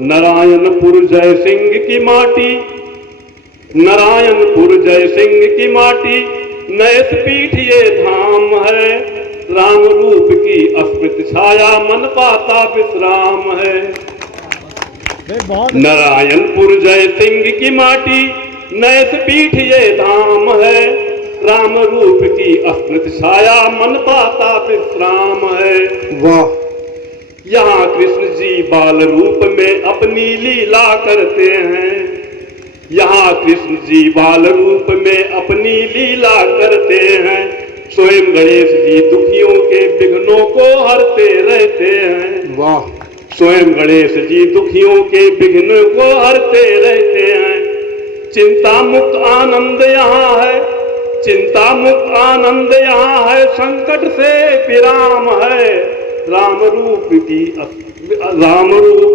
नारायणपुर जय सिंह की माटी, नारायणपुर जय सिंह की माटी, नैस पीठ ये धाम है। राम रूप की अस्मृत छाया, मन पाता विश्राम है। नारायणपुर जय सिंह की माटी, नैस पीठ ये धाम है। राम रूप की अस्मृत छाया, मन पाता विश्राम है। वाह। यहाँ कृष्ण जी बाल रूप में अपनी लीला करते हैं। यहाँ कृष्ण जी बाल रूप में अपनी लीला करते हैं। स्वयं गणेश जी दुखियों के विघ्नों को हरते रहते हैं। वाह। स्वयं गणेश जी दुखियों के विघ्न को हरते रहते हैं। चिंता मुक्त आनंद यहाँ है, चिंता मुक्त आनंद यहाँ है, संकट से विराम है। राम रूप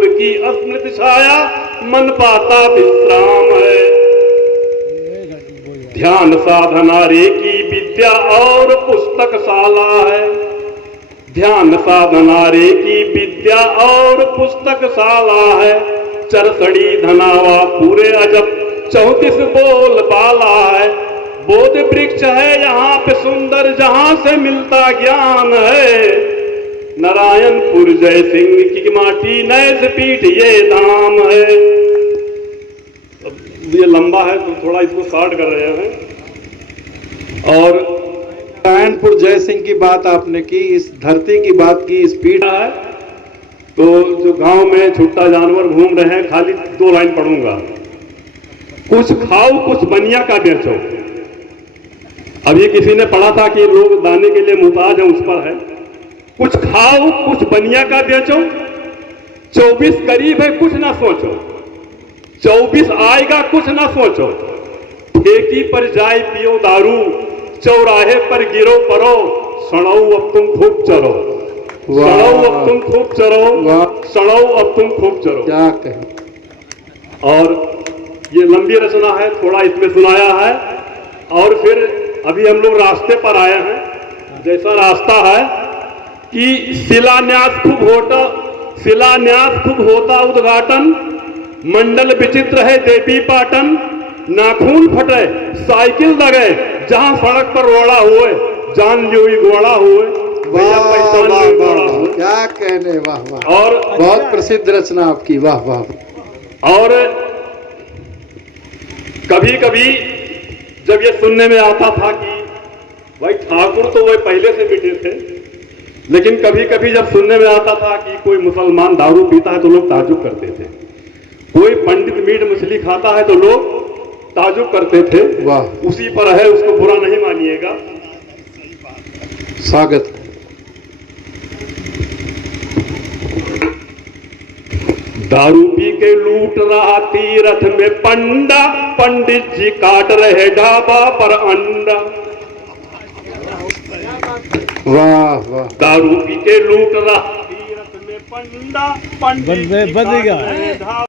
की अस्मृत छाया, मन पाता विश्राम है। ध्यान साधना रे की विद्या और पुस्तक शाला है। ध्यान साधना रे की विद्या और पुस्तक शाला है। चरसड़ी धनावा पूरे अजब 34 बोल बाला है। बोध वृक्ष है यहाँ पे सुंदर, जहां से मिलता ज्ञान है। नारायणपुर जय सिंह की माटी, नैस पीठ ये धाम है। ये लंबा है तो थोड़ा इसको शॉर्ट कर रहे हैं। और नारायणपुर जय सिंह की बात आपने की, इस धरती की बात की, इस पीठ है तो जो गांव में छुट्टा जानवर घूम रहे हैं, खाली 2 लाइन पढ़ूंगा। कुछ खाओ कुछ बनिया का बेचो। अभी किसी ने पढ़ा था कि लोग दाने के लिए मुहताज है, उस पर है। कुछ खाओ कुछ बनिया का बेचो। 24 करीब है कुछ ना सोचो, 24 आएगा कुछ ना सोचो। ठेकी पर जाए पियो दारू, चौराहे पर गिरो परो। सड़ो अब तुम खूब चरो, सड़ो अब तुम खूब चरो, सड़ो अब तुम खूब चरो। क्या कहें। और ये लंबी रचना है, थोड़ा इसमें सुनाया है। और फिर अभी हम लोग रास्ते पर आए हैं। जैसा रास्ता है कि शिलान्यास खूब होता उद्घाटन। मंडल विचित्र है देवी पाटन। नाखून फटे साइकिल लगे, जहां सड़क पर रोड़ा हुए, जान जोई घोड़ा हुए। वाह वाह वाह, क्या कहने। वाह वाह। और बहुत प्रसिद्ध रचना आपकी। वाह वाह। और कभी कभी जब ये सुनने में आता था कि भाई ठाकुर तो वह पहले से मिटे थे, लेकिन कभी कभी जब सुनने में आता था कि कोई मुसलमान दारू पीता है तो लोग ताजुब करते थे। कोई पंडित मीट मछली खाता है तो लोग ताजुब करते थे। वाह। उसी पर है, उसको बुरा नहीं मानिएगा। स्वागत। दारू पी के लूट रहा तीरथ में पंडा, पंडित जी काट रहे ढाबा पर अंडा। वाह वाह। दारू पी के लूट रहा तीरथ में पंडा, पंडित जी काट रहे ढाबा